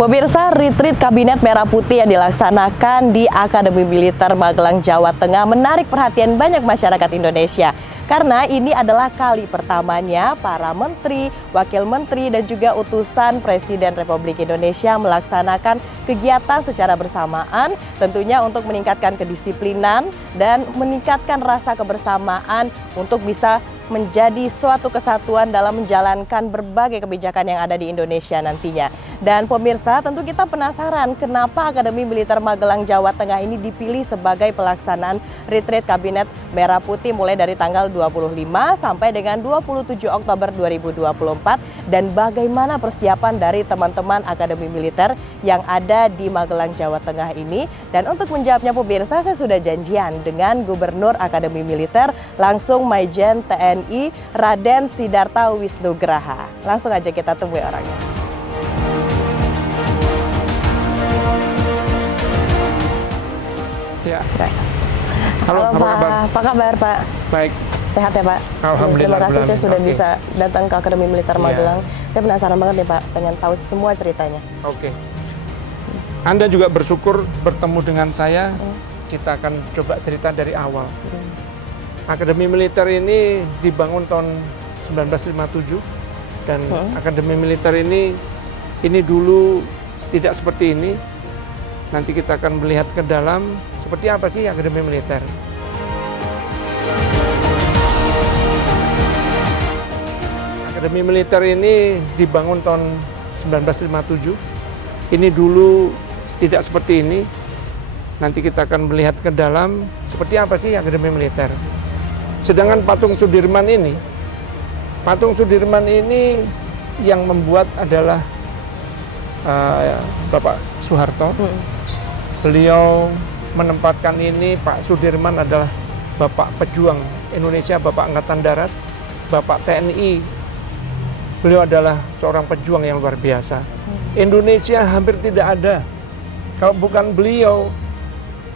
Pemirsa, retreat Kabinet Merah Putih yang dilaksanakan di Akademi Militer Magelang, Jawa Tengah menarik perhatian banyak masyarakat Indonesia. Karena ini adalah kali pertamanya para menteri, wakil menteri, dan juga utusan Presiden Republik Indonesia melaksanakan kegiatan secara bersamaan, tentunya untuk meningkatkan kedisiplinan dan meningkatkan rasa kebersamaan untuk bisa menjadi suatu kesatuan dalam menjalankan berbagai kebijakan yang ada di Indonesia nantinya. Dan pemirsa, tentu kita penasaran kenapa Akademi Militer Magelang, Jawa Tengah ini dipilih sebagai pelaksanaan retreat Kabinet Merah Putih mulai dari tanggal 25 sampai dengan 27 Oktober 2024 dan bagaimana persiapan dari teman-teman Akademi Militer yang ada di Magelang, Jawa Tengah ini. Dan untuk menjawabnya pemirsa, saya sudah janjian dengan Gubernur Akademi Militer, langsung Maijen TNI Raden Sidarta Wisnugraha. Langsung aja kita temui orangnya. Ya. Baik. Halo, Pak. Apa kabar Pak? Baik. Sehat ya Pak? Alhamdulillah. Terima kasih saya sudah Oke. bisa datang ke Akademi Militer Iya. Magelang. Saya penasaran banget nih Pak, pengen tahu semua ceritanya. Oke. Anda juga bersyukur bertemu dengan saya. Kita akan coba cerita dari awal. Akademi Militer ini dibangun tahun 1957 dan Akademi Militer ini dulu tidak seperti ini. Nanti kita akan melihat ke dalam seperti apa sih Akademi Militer. Akademi Militer ini dibangun tahun 1957. Ini dulu tidak seperti ini. Nanti kita akan melihat ke dalam seperti apa sih Akademi Militer. Sedangkan patung Sudirman ini yang membuat adalah Bapak Soeharto. Beliau menempatkan ini, Pak Sudirman adalah Bapak Pejuang Indonesia, Bapak Angkatan Darat, Bapak TNI. Beliau adalah seorang pejuang yang luar biasa. Indonesia hampir tidak ada. Kalau bukan beliau,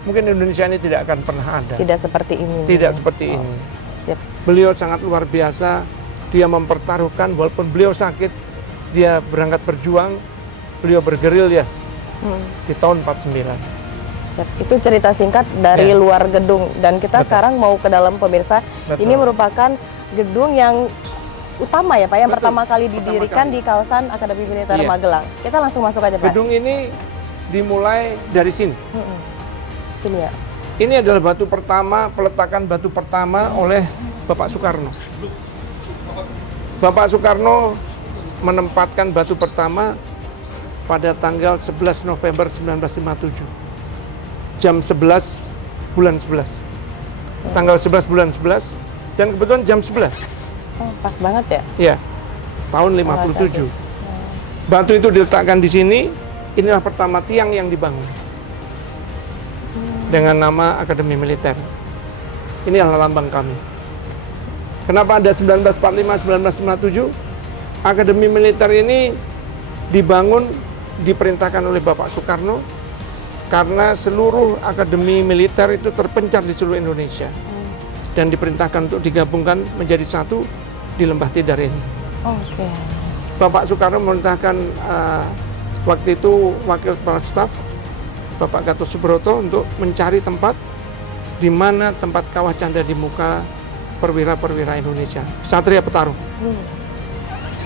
mungkin Indonesia ini tidak akan pernah ada. Tidak seperti ini. Tidak seperti ini. Siap. Beliau sangat luar biasa. Dia mempertaruhkan, walaupun beliau sakit, dia berangkat berjuang. Beliau bergerilya di tahun 49. Siap. Itu cerita singkat dari luar gedung dan kita sekarang mau ke dalam pemirsa. Betul. Ini merupakan gedung yang utama ya Pak, yang Betul. pertama kali Pertama didirikan kali. di kawasan Akademi Militer Iya. Magelang. Kita langsung masuk aja Pak. Gedung ini dimulai dari sini. Sini ya. Ini adalah batu pertama, peletakan batu pertama oleh Bapak Soekarno. Bapak Soekarno menempatkan batu pertama pada tanggal 11 November 1957. Jam 11 bulan 11. Tanggal 11 bulan 11 dan kebetulan jam 11. Oh, pas banget ya. Ya. Tahun 57. Batu itu diletakkan di sini, inilah pertama tiang yang dibangun. Dengan nama Akademi Militer. Inilah lambang kami. Kenapa ada 1945-1957? Akademi Militer ini dibangun, diperintahkan oleh Bapak Soekarno karena seluruh akademi militer itu terpencar di seluruh Indonesia dan diperintahkan untuk digabungkan menjadi satu di Lembah Tidar ini. Oke. Bapak Soekarno memerintahkan waktu itu Wakil Kepala Staf Bapak Gatot Subroto untuk mencari tempat di mana tempat kawah canda di muka perwira-perwira Indonesia, Satria Petarung.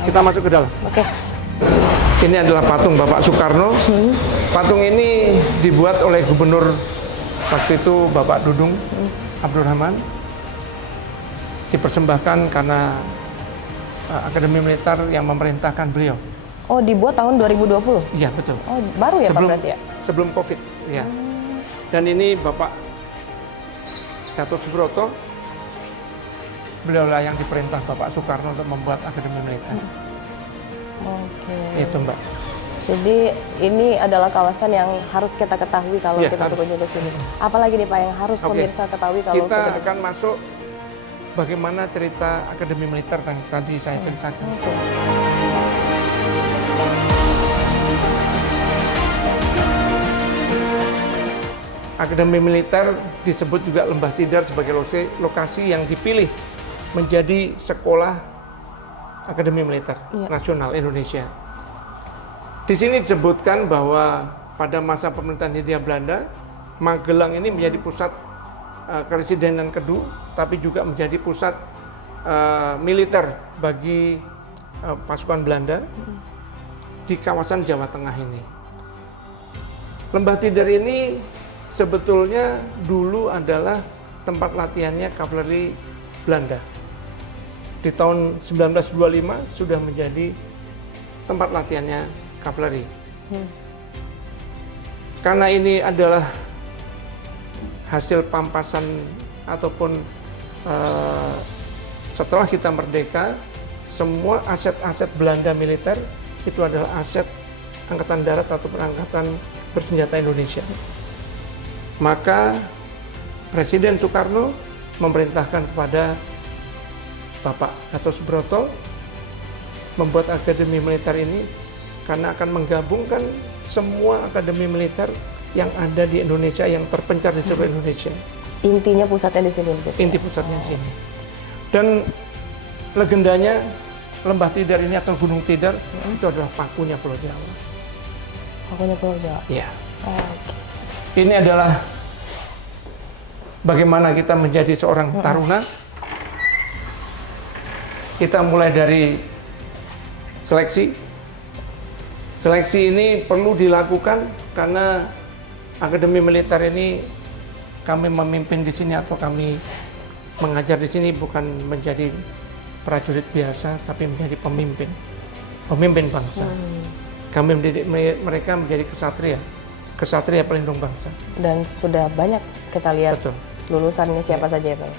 Kita masuk ke dalam. Oke. Ini adalah patung Bapak Soekarno. Patung ini dibuat oleh Gubernur waktu itu Bapak Dudung Abdurrahman. Dipersembahkan karena Akademi Militer yang memerintahkan beliau. Oh, dibuat tahun 2020? Iya, betul. Oh, baru ya Pak berarti ya? Sebelum COVID, ya. Dan ini Bapak Gatot Subroto, beliaulah yang diperintah Bapak Soekarno untuk membuat Akademi Militer. Oke. Itu Mbak. Jadi ini adalah kawasan yang harus kita ketahui kalau Iya, kita harus. berkunjung ke sini. Apalagi nih Pak yang harus Oke. pemirsa ketahui kalau Kita ke- akan masuk bagaimana cerita Akademi Militer yang tadi saya ceritakan. Oke. Akademi Militer disebut juga Lembah Tidar sebagai lokasi yang dipilih menjadi sekolah Akademi Militer Nasional Indonesia. Di sini disebutkan bahwa pada masa pemerintahan Hindia Belanda, Magelang ini menjadi pusat keresidenan kedua, tapi juga menjadi pusat militer bagi pasukan Belanda di kawasan Jawa Tengah ini. Lembah Tidar ini sebetulnya dulu adalah tempat latihannya kavaleri Belanda. Di tahun 1925 sudah menjadi tempat latihannya kavaleri. Karena ini adalah hasil pampasan ataupun setelah kita merdeka, semua aset-aset Belanda militer itu adalah aset Angkatan Darat ataupun Angkatan Bersenjata Indonesia. Maka Presiden Soekarno memerintahkan kepada Bapak Gatot Subroto membuat akademi militer ini karena akan menggabungkan semua akademi militer yang ada di Indonesia yang terpencar di seluruh Indonesia. Intinya pusatnya di sini. Inti pusatnya di sini. Dan legendanya Lembah Tidar ini atau Gunung Tidar itu adalah pakunya Pulau Jawa. Pakunya Pulau Jawa. Iya. Okay. Ini adalah bagaimana kita menjadi seorang taruna. Kita mulai dari seleksi. Seleksi ini perlu dilakukan karena akademi militer ini kami memimpin di sini atau kami mengajar di sini bukan menjadi prajurit biasa, tapi menjadi pemimpin bangsa. Kami mendidik mereka menjadi kesatria pelindung bangsa. Dan sudah banyak kita lihat. Betul. Lulusannya siapa saja ya Pak?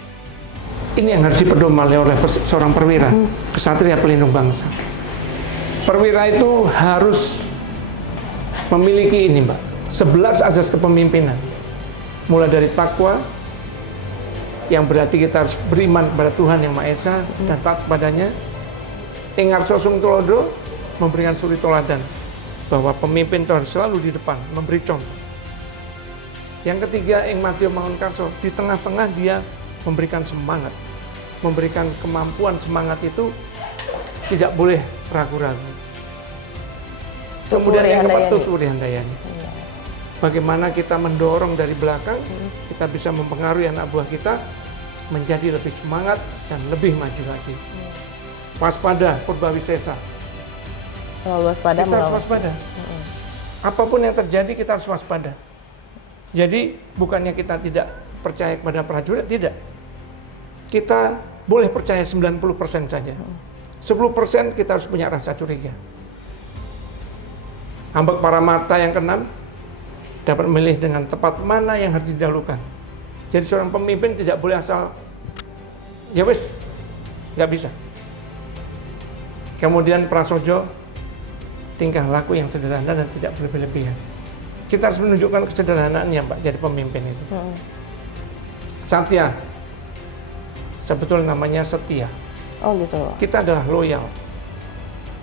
Ini yang harus dipedomani oleh seorang perwira, kesatria pelindung bangsa. Perwira itu harus memiliki ini, Mbak, 11 azas kepemimpinan. Mulai dari takwa, yang berarti kita harus beriman kepada Tuhan Yang Maha Esa dan taat kepadanya. Ingar sosung tulodo, memberikan suri toladan, bahwa pemimpin itu harus selalu di depan, memberi contoh. Yang ketiga, ing madya mangun karso, di tengah-tengah dia memberikan semangat, memberikan kemampuan. Semangat itu tidak boleh ragu-ragu. Kemudian yang keempat itu Suri Handayani. Bagaimana kita mendorong dari belakang, kita bisa mempengaruhi anak buah kita menjadi lebih semangat dan lebih maju lagi. Waspada, Purbawisesa. Selalu waspada. Kita harus waspada. Apapun yang terjadi kita harus waspada. Jadi bukannya kita tidak percaya kepada prajurit, tidak. Kita boleh percaya 90% saja. 10% kita harus punya rasa curiga. Ambek Paramarta yang keenam, dapat memilih dengan tepat mana yang harus didahulukan. Jadi seorang pemimpin tidak boleh asal, ya wis, nggak bisa. Kemudian Prasojo, tingkah laku yang sederhana dan tidak berlebihan. Kita harus menunjukkan kesederhanaannya, Pak, jadi pemimpin itu. Satya, sebetulnya namanya setia. Oh gitu. Kita adalah loyal.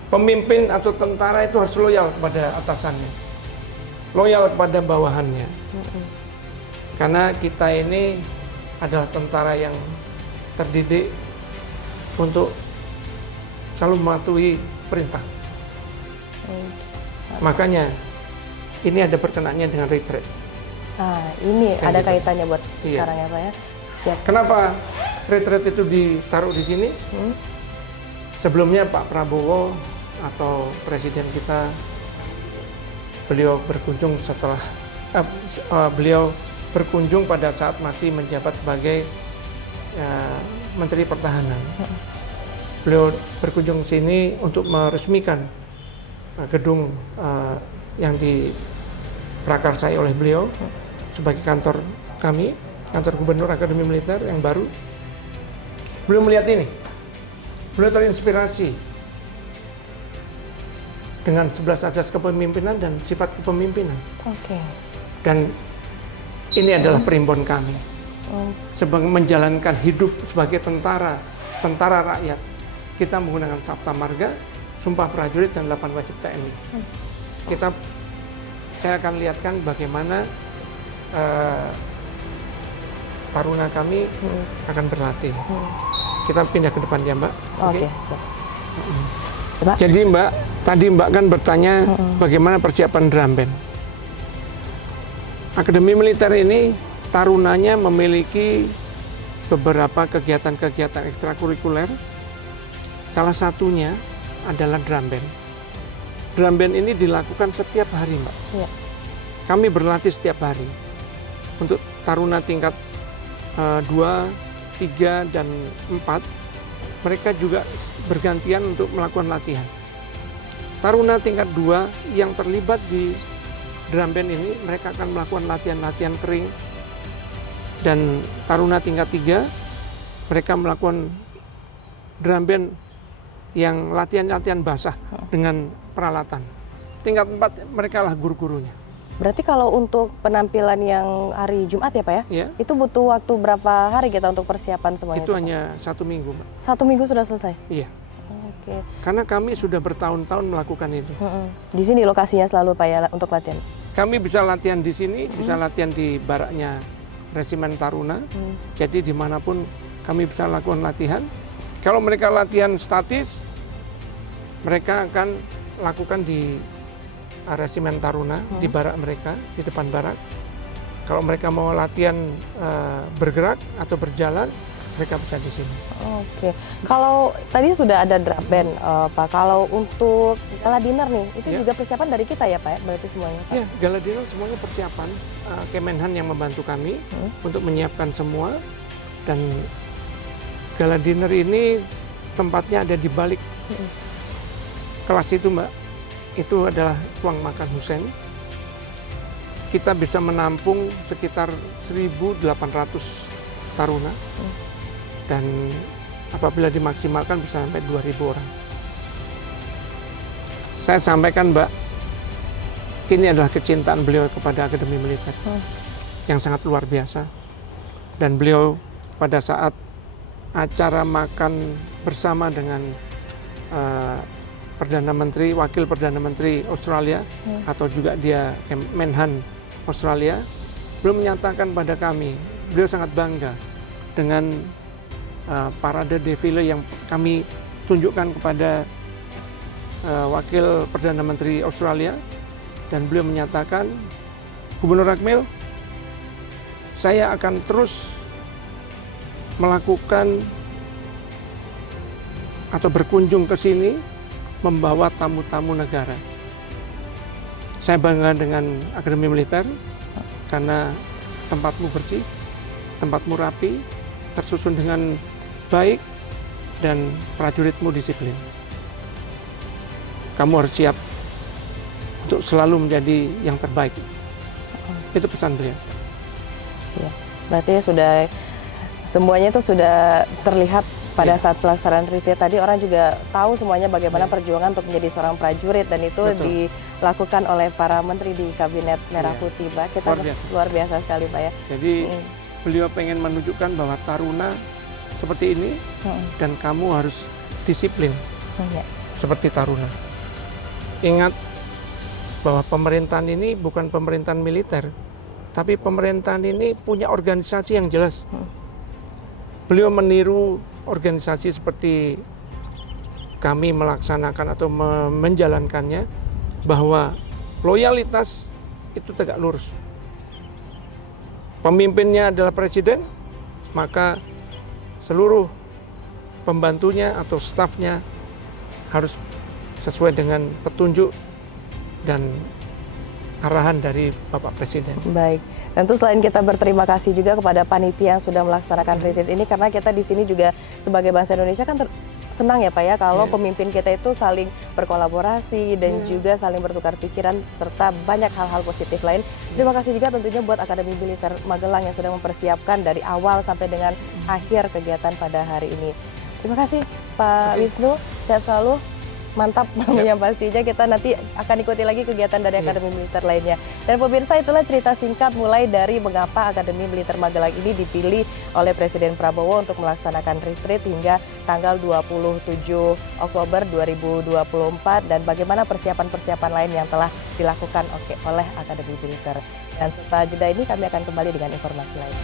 Pemimpin atau tentara itu harus loyal kepada atasannya, loyal kepada bawahannya. Karena kita ini adalah tentara yang terdidik untuk selalu mematuhi perintah. Makanya ini ada berkenannya dengan retreat. Ini Kayak ada gitu. kaitannya buat Iya. sekarang ya Pak ya. Siap. Kenapa retreat itu ditaruh di sini? Sebelumnya Pak Prabowo atau presiden kita, beliau berkunjung setelah beliau berkunjung pada saat masih menjabat sebagai Menteri Pertahanan. Beliau berkunjung sini untuk meresmikan gedung yang diprakarsai oleh beliau sebagai kantor kami, kantor Gubernur Akademi Militer yang baru. Beliau melihat ini, beliau terinspirasi dengan 11 asas kepemimpinan dan sifat kepemimpinan. Oke. Dan ini adalah primbon kami. Sebagai menjalankan hidup sebagai tentara rakyat. Kita menggunakan Sabta Marga, Sumpah Prajurit, dan 8 wajib TNI. Saya akan lihatkan bagaimana taruna kami akan berlatih. Kita pindah ke depan ya, Mbak. Oke, siap. Mbak. Jadi Mbak, Tadi Mbak kan bertanya bagaimana persiapan drum band. Akademi Militer ini tarunanya memiliki beberapa kegiatan-kegiatan ekstrakurikuler. Salah satunya adalah drum band. Drum band ini dilakukan setiap hari, Mbak. Ya. Kami berlatih setiap hari. Untuk taruna tingkat 2, 3, dan 4, mereka juga bergantian untuk melakukan latihan. Taruna tingkat 2 yang terlibat di drum band ini, mereka akan melakukan latihan-latihan kering. Dan taruna tingkat 3, mereka melakukan drum band yang latihan-latihan basah dengan peralatan. Tingkat 4, mereka lah guru-gurunya. Berarti kalau untuk penampilan yang hari Jumat ya Pak ya, Ya, itu butuh waktu berapa hari kita untuk persiapan semuanya? itu Pak? hanya 1 minggu, Mbak. 1 minggu sudah selesai? Iya, Oke. karena kami sudah bertahun-tahun melakukan itu. Di sini lokasinya selalu Pak ya untuk latihan? Kami bisa latihan di sini, bisa latihan di baraknya Resimen Taruna. Jadi dimanapun kami bisa lakukan latihan. Kalau mereka latihan statis, mereka akan lakukan di Resimen Taruna, di barak mereka, di depan barak. Kalau mereka mau latihan bergerak atau berjalan, mereka bisa di sini. Oke. Kalau tadi sudah ada drum band, Pak. Kalau untuk gala dinner nih, itu Ya. juga persiapan dari kita ya Pak ya? Berarti semuanya Pak? Ya, gala dinner semuanya persiapan. Kemenhan yang membantu kami untuk menyiapkan semua. Dan gala dinner ini tempatnya ada di balik kelas itu, Mbak. Itu adalah ruang makan Husein. Kita bisa menampung sekitar 1.800 taruna. Dan apabila dimaksimalkan bisa sampai 2.000 orang. Saya sampaikan, Mbak, ini adalah kecintaan beliau kepada Akademi Militer yang sangat luar biasa. Dan beliau pada saat acara makan bersama dengan Perdana Menteri, Wakil Perdana Menteri Australia, atau juga dia Menhan Australia, beliau menyatakan pada kami, beliau sangat bangga dengan parade defile yang kami tunjukkan kepada Wakil Perdana Menteri Australia, dan beliau menyatakan, Gubernur Akmil, saya akan terus melakukan atau berkunjung ke sini membawa tamu-tamu negara. Saya bangga dengan Akademi Militer karena tempatmu bersih, tempatmu rapi, tersusun dengan baik, dan prajuritmu disiplin. Kamu harus siap untuk selalu menjadi yang terbaik. Itu pesan beliau. Siap. Berarti sudah semuanya itu sudah terlihat pada saat pelaksanaan retreat tadi. Orang juga tahu semuanya bagaimana perjuangan untuk menjadi seorang prajurit, dan itu Betul. dilakukan oleh para menteri di Kabinet Merah Iya. Putih, Pak. Kita luar biasa sekali, Pak ya. Jadi beliau pengen menunjukkan bahwa taruna seperti ini dan kamu harus disiplin Ya. seperti taruna. Ingat bahwa pemerintahan ini bukan pemerintahan militer, tapi pemerintahan ini punya organisasi yang jelas. Beliau meniru organisasi seperti kami melaksanakan atau menjalankannya, bahwa loyalitas itu tegak lurus. Pemimpinnya adalah presiden, maka seluruh pembantunya atau stafnya harus sesuai dengan petunjuk dan arahan dari Bapak Presiden. Baik. Tentu selain kita berterima kasih juga kepada panitia yang sudah melaksanakan retreat ini, karena kita di sini juga sebagai bangsa Indonesia kan senang ya Pak ya kalau pemimpin kita itu saling berkolaborasi dan juga saling bertukar pikiran serta banyak hal-hal positif lain. Terima kasih juga tentunya buat Akademi Militer Magelang yang sudah mempersiapkan dari awal sampai dengan akhir kegiatan pada hari ini. Terima kasih Pak Wisnu, sehat selalu. Mantap yang pastinya, kita nanti akan ikuti lagi kegiatan dari Akademi Militer lainnya. Dan pemirsa, itulah cerita singkat mulai dari mengapa Akademi Militer Magelang ini dipilih oleh Presiden Prabowo untuk melaksanakan retreat hingga tanggal 27 Oktober 2024 dan bagaimana persiapan-persiapan lain yang telah dilakukan oleh Akademi Militer. Dan setelah jeda ini kami akan kembali dengan informasi lain.